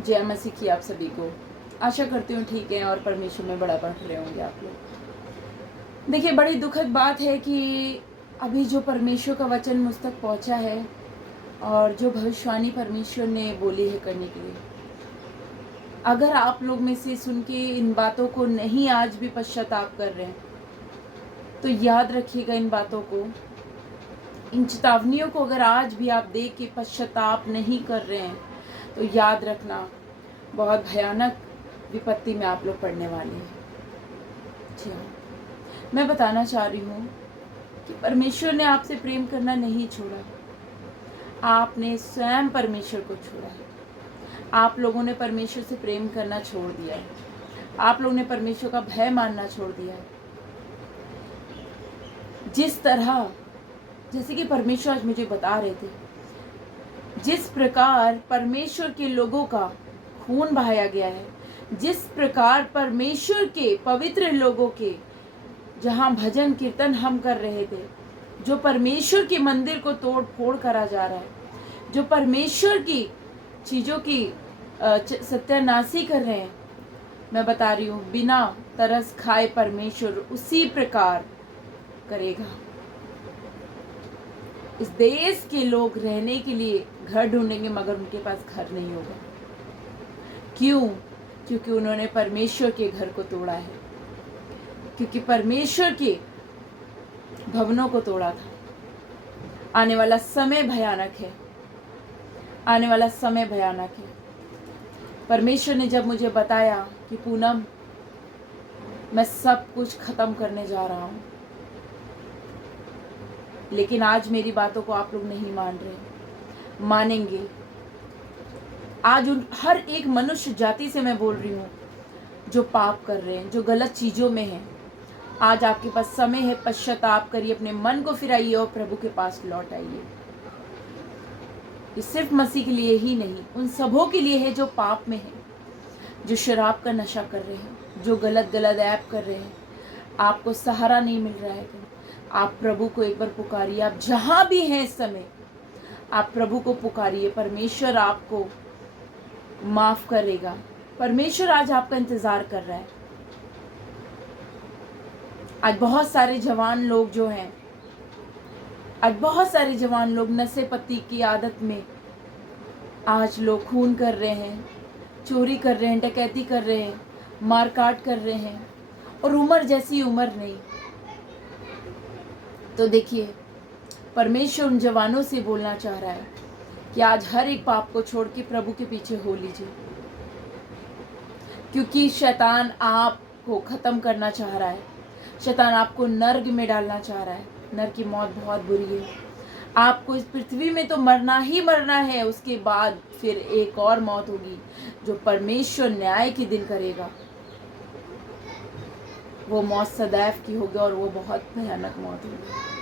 जय मसीह की आप सभी को। आशा करती हूँ ठीक है और परमेश्वर में बड़ा बढ़ रहे होंगे आप लोग। देखिए, बड़ी दुखद बात है कि अभी जो परमेश्वर का वचन मुझ तक पहुँचा है और जो भविष्यवाणी परमेश्वर ने बोली है करने के लिए, अगर आप लोग में से सुन के इन बातों को नहीं आज भी पश्चाताप कर रहे हैं, तो याद रखिएगा इन बातों को, इन चेतावनियों को अगर आज भी आप देख के पश्चाताप नहीं कर रहे हैं, तो याद रखना बहुत भयानक विपत्ति में आप लोग पड़ने वाले हैं। जी हाँ, मैं बताना चाह रही हूँ कि परमेश्वर ने आपसे प्रेम करना नहीं छोड़ा, आपने स्वयं परमेश्वर को छोड़ा है। आप लोगों ने परमेश्वर से प्रेम करना छोड़ दिया है, आप लोगों ने परमेश्वर का भय मानना छोड़ दिया है। जिस तरह, जैसे कि परमेश्वर आज मुझे बता रहे थे, जिस प्रकार परमेश्वर के लोगों का खून बहाया गया है, जिस प्रकार परमेश्वर के पवित्र लोगों के जहाँ भजन कीर्तन हम कर रहे थे, जो परमेश्वर के मंदिर को तोड़ फोड़ करा जा रहा है, जो परमेश्वर की चीज़ों की सत्यानाशी कर रहे हैं, मैं बता रही हूँ बिना तरस खाए परमेश्वर उसी प्रकार करेगा। इस देश के लोग रहने के लिए घर ढूंढेंगे मगर उनके पास घर नहीं होगा। क्यों? क्योंकि उन्होंने परमेश्वर के घर को तोड़ा है, क्योंकि परमेश्वर के भवनों को तोड़ा था। आने वाला समय भयानक है, आने वाला समय भयानक है। परमेश्वर ने जब मुझे बताया कि पूनम, मैं सब कुछ खत्म करने जा रहा हूँ, लेकिन आज मेरी बातों को आप लोग नहीं मान रहे, मानेंगे। आज उन हर एक मनुष्य जाति से मैं बोल रही हूँ जो पाप कर रहे हैं, जो गलत चीज़ों में हैं। आज आपके पास समय है, पश्चाताप करिए, अपने मन को फिराइए और प्रभु के पास लौट आइए। ये सिर्फ मसीह के लिए ही नहीं, उन सबों के लिए है जो पाप में है, जो शराब का नशा कर रहे हैं, जो गलत ऐप कर रहे हैं। आपको सहारा नहीं मिल रहा है तो आप प्रभु को एक बार पुकारिए। आप जहाँ भी हैं इस समय, आप प्रभु को पुकारिए। परमेश्वर आपको माफ करेगा। परमेश्वर आज आपका इंतजार कर रहा है। आज बहुत सारे जवान लोग जो हैं, आज बहुत सारे जवान लोग नशे पत्ती की आदत में आज लोग खून कर रहे हैं, चोरी कर रहे हैं, डकैती कर रहे हैं, मारकाट कर रहे हैं, और उम्र जैसी उम्र नहीं। तो देखिए, परमेश्वर उन जवानों से बोलना चाह रहा है कि आज हर एक पाप को छोड़ के प्रभु के पीछे हो लीजिए, क्योंकि शैतान आपको खत्म करना चाह रहा है। शैतान आपको नर्क में डालना चाह रहा है। नर्क की मौत बहुत बुरी है। आपको इस पृथ्वी में तो मरना ही मरना है, उसके बाद फिर एक और मौत होगी जो परमेश्वर न्याय के दिन करेगा। वो मौत सदैव की होगी और वो बहुत भयानक मौत होगी।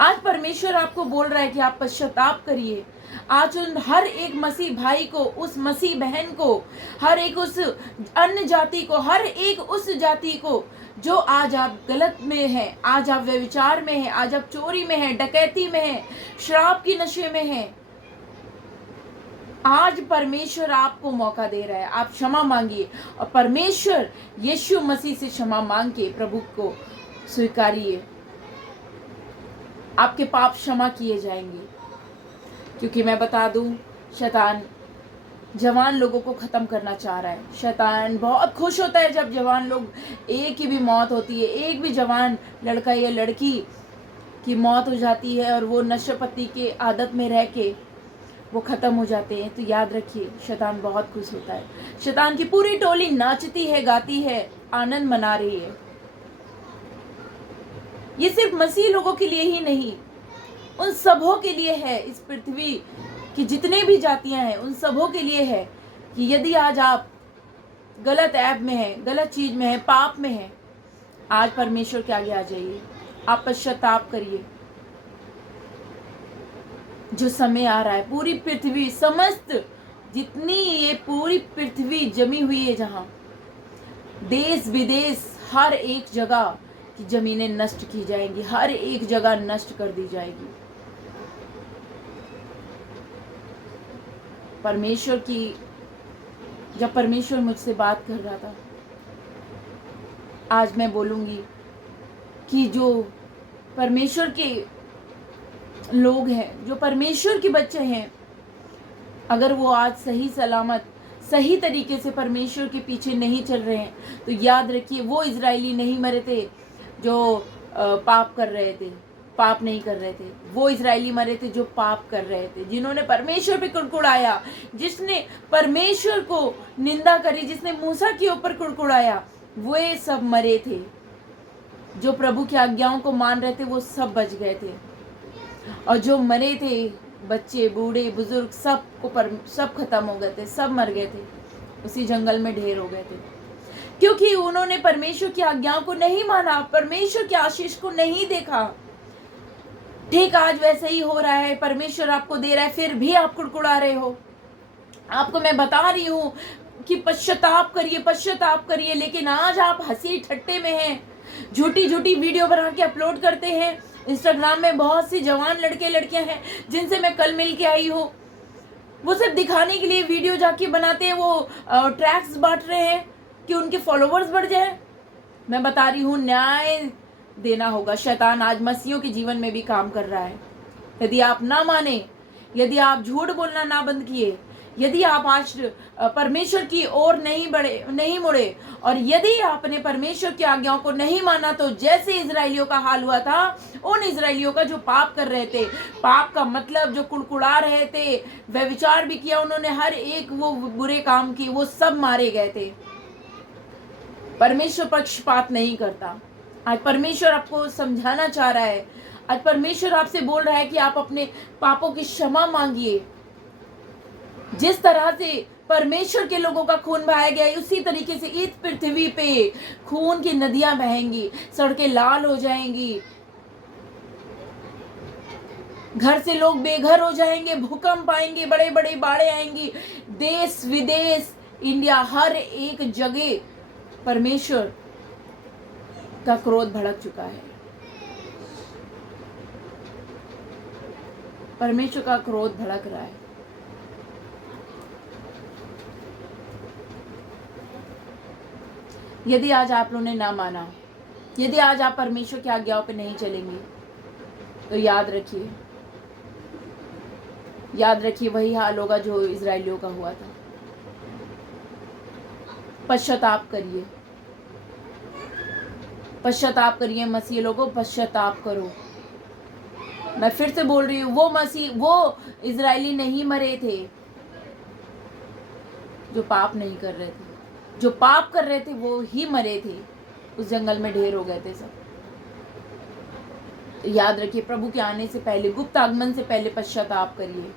आज परमेश्वर आपको बोल रहा है कि आप पश्चाताप करिए। आज उन हर एक मसीह भाई को, उस मसीह बहन को, हर एक उस अन्य जाति को, हर एक उस जाति को जो आज आप गलत में हैं, आज आप व्यभिचार में हैं, आज आप चोरी में हैं, डकैती में हैं, शराब की नशे में हैं, आज परमेश्वर आपको मौका दे रहा है। आप क्षमा मांगिए और परमेश्वर यीशु मसीह से क्षमा मांग के प्रभु को स्वीकारिए। आपके पाप क्षमा किए जाएंगे। क्योंकि मैं बता दूं, शैतान जवान लोगों को ख़त्म करना चाह रहा है। शैतान बहुत खुश होता है जब जवान लोग, एक की भी मौत होती है, एक भी जवान लड़का या लड़की की मौत हो जाती है और वो नशेपत्ती के आदत में रह के वो ख़त्म हो जाते हैं। तो याद रखिए, शैतान बहुत खुश होता है। शैतान की पूरी टोली नाचती है, गाती है, आनंद मना रही है। ये सिर्फ मसीह लोगों के लिए ही नहीं, उन सबों के लिए है। इस पृथ्वी की जितने भी जातियां हैं, उन सबों के लिए है कि यदि आज आप गलत ऐप में हैं, गलत चीज में हैं, पाप में हैं, आज परमेश्वर के आगे आ जाइए। आप पश्चाताप करिए। जो समय आ रहा है, पूरी पृथ्वी, समस्त जितनी ये पूरी पृथ्वी जमी हुई है, जहाँ देश विदेश हर एक जगह की जमीनें नष्ट की जाएंगी, हर एक जगह नष्ट कर दी जाएगी। परमेश्वर की जब परमेश्वर मुझसे बात कर रहा था, आज मैं बोलूँगी कि जो परमेश्वर के लोग हैं, जो परमेश्वर के बच्चे हैं, अगर वो आज सही सलामत सही तरीके से परमेश्वर के पीछे नहीं चल रहे हैं, तो याद रखिए वो इजरायली नहीं मरे थे जो पाप कर रहे थे, पाप नहीं कर रहे थे। वो इजरायली मरे थे जो पाप कर रहे थे, जिन्होंने परमेश्वर पे कुड़कुड़ाया, जिसने परमेश्वर को निंदा करी, जिसने मूसा के ऊपर कुड़कुड़ाया, वे सब मरे थे। जो प्रभु की आज्ञाओं को मान रहे थे वो सब बच गए थे, और जो मरे थे, बच्चे बूढ़े बुजुर्ग, सब खत्म हो गए थे, सब मर गए थे, उसी जंगल में ढेर हो गए थे, क्योंकि उन्होंने परमेश्वर की आज्ञाओं को नहीं माना, परमेश्वर की आशीष को नहीं देखा। ठीक आज वैसे ही हो रहा है, परमेश्वर आपको दे रहा है, फिर भी आप कुड़कुड़ा रहे हो। आपको मैं बता रही हूँ कि पश्चाताप करिए, लेकिन आज आप हंसी ठट्टे में हैं, झूठी झूठी वीडियो बना के अपलोड करते हैं। इंस्टाग्राम में बहुत सी जवान लड़के लड़कियां हैं जिनसे मैं कल मिल के आई हूँ, वो सिर्फ दिखाने के लिए वीडियो जाके बनाते हैं, वो ट्रैक्स बांट रहे हैं कि उनके फॉलोवर्स बढ़ जाए। मैं बता रही हूँ, न्याय देना होगा। शैतान आज मसीहों के जीवन में भी काम कर रहा है। यदि आप ना माने, यदि आप झूठ बोलना ना बंद किए, यदि आप आज परमेश्वर की ओर नहीं मुड़े, और यदि आपने परमेश्वर की आज्ञाओं को नहीं माना, तो जैसे इजरायलियों का हाल हुआ था, उन इजरायलियों का जो पाप कर रहे थे, पाप का मतलब जो कुड़कुड़ा रहे थे, व्यभिचार भी किया उन्होंने, हर एक वो बुरे काम की, वो सब मारे गए थे। परमेश्वर पक्षपात नहीं करता। आज परमेश्वर आपको समझाना चाह रहा है, आज परमेश्वर आपसे बोल रहा है कि आप अपने पापों की क्षमा मांगिए। जिस तरह से परमेश्वर के लोगों का खून बहाया गया है, उसी तरीके से इस पृथ्वी पे खून की नदियां बहेंगी, सड़कें लाल हो जाएंगी, घर से लोग बेघर हो जाएंगे, भूकंप आएंगे, बड़े बड़े बाढ़ें आएंगी, देश विदेश इंडिया हर एक जगह परमेश्वर का क्रोध भड़क चुका है। परमेश्वर का क्रोध भड़क रहा है। यदि आज आप लोगों ने ना माना, यदि आज आप परमेश्वर की आज्ञाओं पे नहीं चलेंगे, तो याद रखिए वही हाल होगा जो इजरायलियों का हुआ था। पश्चाताप करिए मसीह लोगों, पश्चाताप करो। मैं फिर से बोल रही हूँ, वो इजरायली नहीं मरे थे जो पाप नहीं कर रहे थे, जो पाप कर रहे थे वो ही मरे थे, उस जंगल में ढेर हो गए थे सब। तो याद रखिए, प्रभु के आने से पहले, गुप्त आगमन से पहले पश्चाताप करिए।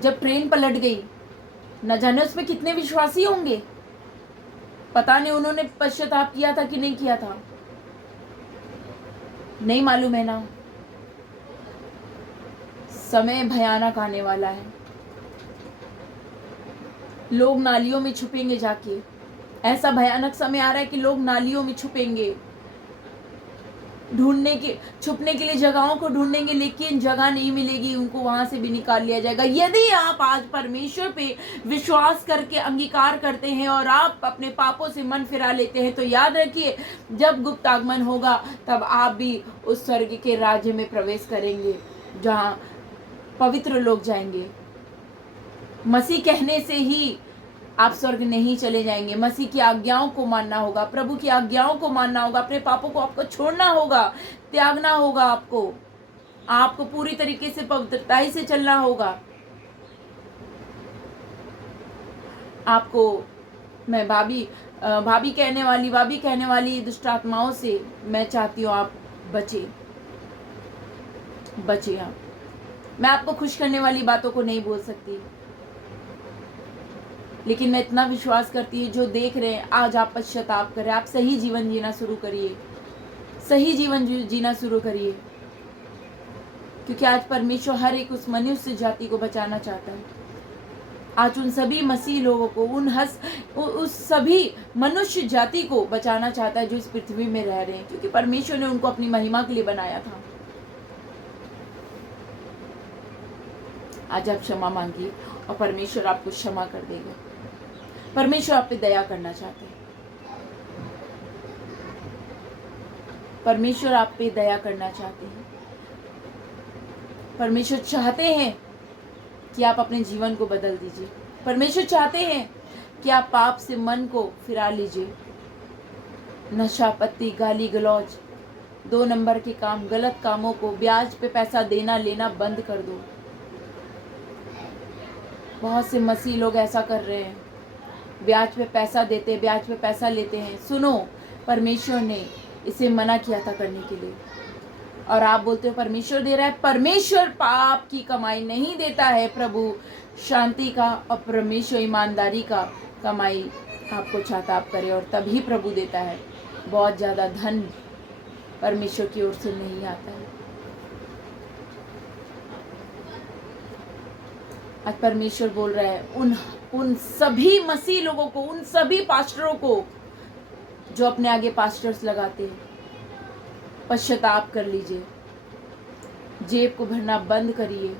जब ट्रेन पलट गई, न जाने उसमें कितने विश्वासी होंगे, पता नहीं उन्होंने पश्चाताप किया था कि नहीं किया था, नहीं मालूम है ना। समय भयानक आने वाला है, लोग नालियों में छुपेंगे जाके। ऐसा भयानक समय आ रहा है कि लोग नालियों में छुपेंगे, छुपने के लिए जगहों को ढूंढेंगे, लेकिन जगह नहीं मिलेगी, उनको वहां से भी निकाल लिया जाएगा। यदि आप आज परमेश्वर पे विश्वास करके अंगीकार करते हैं और आप अपने पापों से मन फिरा लेते हैं, तो याद रखिए, जब गुप्त आगमन होगा तब आप भी उस स्वर्ग के राज्य में प्रवेश करेंगे जहां पवित्र लोग जाएंगे। मसीह कहने से ही आप स्वर्ग नहीं चले जाएंगे। मसीह की आज्ञाओं को मानना होगा, प्रभु की आज्ञाओं को मानना होगा, अपने पापों को आपको छोड़ना होगा, त्यागना होगा, आपको पूरी तरीके से पवित्रताई से चलना होगा। आपको मैं भाभी कहने वाली दुष्ट आत्माओं से मैं चाहती हूँ आप बचे आप। मैं आपको खुश करने वाली बातों को नहीं बोल सकती, लेकिन मैं इतना विश्वास करती हूँ, जो देख रहे हैं आज आप पश्चाताप करें, आप सही जीवन जीना शुरू करिए, क्योंकि आज परमेश्वर हर एक उस मनुष्य जाति को बचाना चाहता है। आज उन सभी मसीह लोगों को, उस सभी मनुष्य जाति को बचाना चाहता है जो इस पृथ्वी में रह रहे हैं, क्योंकि परमेश्वर ने उनको अपनी महिमा के लिए बनाया था। आज आप क्षमा मांगिए और परमेश्वर आपको क्षमा कर देगा। परमेश्वर आप पे दया करना चाहते हैं। परमेश्वर आप पे दया करना चाहते हैं। परमेश्वर चाहते हैं कि आप अपने जीवन को बदल दीजिए। परमेश्वर चाहते हैं कि आप पाप से मन को फिरा लीजिए। नशा, पत्ती, गाली गलौज, 2 नंबर के काम, गलत कामों को, ब्याज पे पैसा देना लेना बंद कर दो। बहुत से मसीह लोग ऐसा कर रहे हैं, ब्याज पे पैसा देते, ब्याज पे पैसा लेते हैं। सुनो, परमेश्वर ने इसे मना किया था करने के लिए, और आप बोलते हो परमेश्वर दे रहा है। परमेश्वर पाप की कमाई नहीं देता है, प्रभु शांति का और परमेश्वर ईमानदारी का कमाई आपको चाहता आप करें, और तभी प्रभु देता है। बहुत ज़्यादा धन परमेश्वर की ओर से नहीं आता है। आज परमेश्वर बोल रहा है उन सभी मसीह लोगों को, उन सभी पास्टरों को जो अपने आगे पास्टर्स लगाते हैं, पश्चाताप कर लीजिए, जेब को भरना बंद करिए।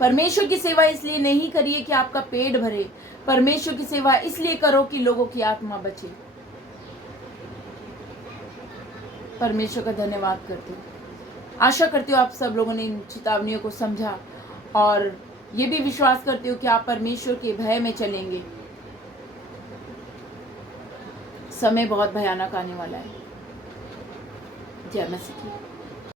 परमेश्वर की सेवा इसलिए नहीं करिए कि आपका पेट भरे, परमेश्वर की सेवा इसलिए करो कि लोगों की आत्मा बचे। परमेश्वर का धन्यवाद करती हूँ। आशा करती हूँ आप सब लोगों ने इन चेतावनियों को समझा, और ये भी विश्वास करती हूँ कि आप परमेश्वर के भय में चलेंगे। समय बहुत भयानक आने वाला है। जय मसीह की।